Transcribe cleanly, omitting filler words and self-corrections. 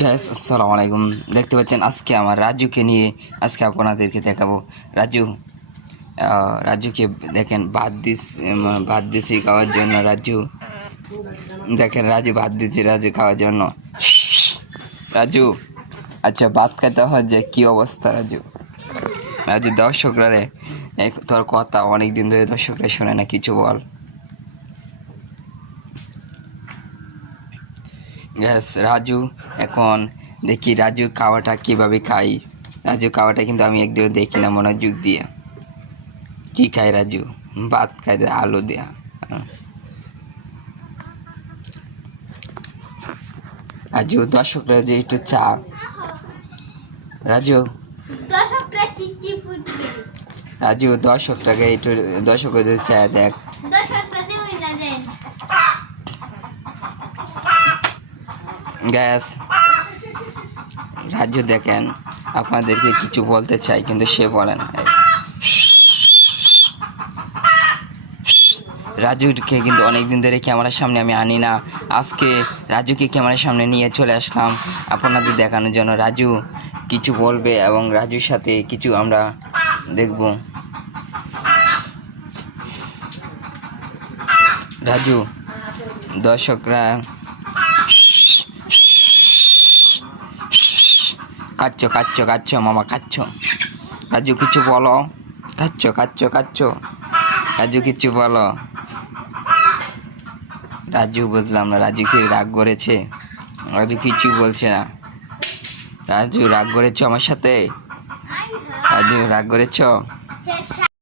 Gas আসসালামু আলাইকুম। দেখতে পাচ্ছেন আজকে আমার রাজুকে নিয়ে আজকে আপনাদেরকে দেখাবো। রাজুকে দেখেন ভাত দিচ্ছি খাওয়ার জন্য। রাজু দেখেন, রাজু ভাত দিচ্ছি রাজু খাওয়ার জন্য। রাজু আচ্ছা, ভাত খাইতে হয় যে কি অবস্থা রাজু? রাজু দর্শকরা রে, তোর কথা অনেকদিন ধরে দর্শকরা শুনে না, কিছু বল। গ্যাস রাজু এখন দেখি রাজু খাওয়াটা কিভাবে খাই। রাজু খাওয়াটা কিন্তু আমি একদিনও দেখি না মনোযোগ দিয়ে। কি খায় রাজু? ভাত খাই আলু দেয়া। রাজু দর্শকরা যে একটু চা। রাজু রাজু দর্শকটাকে একটু দর্শকদের চা দেখ। গ্যাস রাজু দেখেন আপনাদেরকে কিছু বলতে চাই কিন্তু সে বলেন। রাজুকে কিন্তু অনেকদিন ধরে ক্যামেরার সামনে আমি আনি না। আজকে রাজুকে ক্যামেরার সামনে নিয়ে চলে আসলাম আপনাদের দেখানোর জন্য। রাজু কিছু বলবে এবং রাজুর সাথে কিছু আমরা দেখব। রাজু দর্শকরা খাচ্ছ মামা খাচ্ছ। রাজু কিছু বলো। খাচ্ছ রাজু কিছু বলো। রাজু বুঝলাম না, রাজু কি রাগ করেছে? রাজু কিছু বলছে না। রাজু রাগ করেছো আমার সাথে? রাজু রাগ করেছো?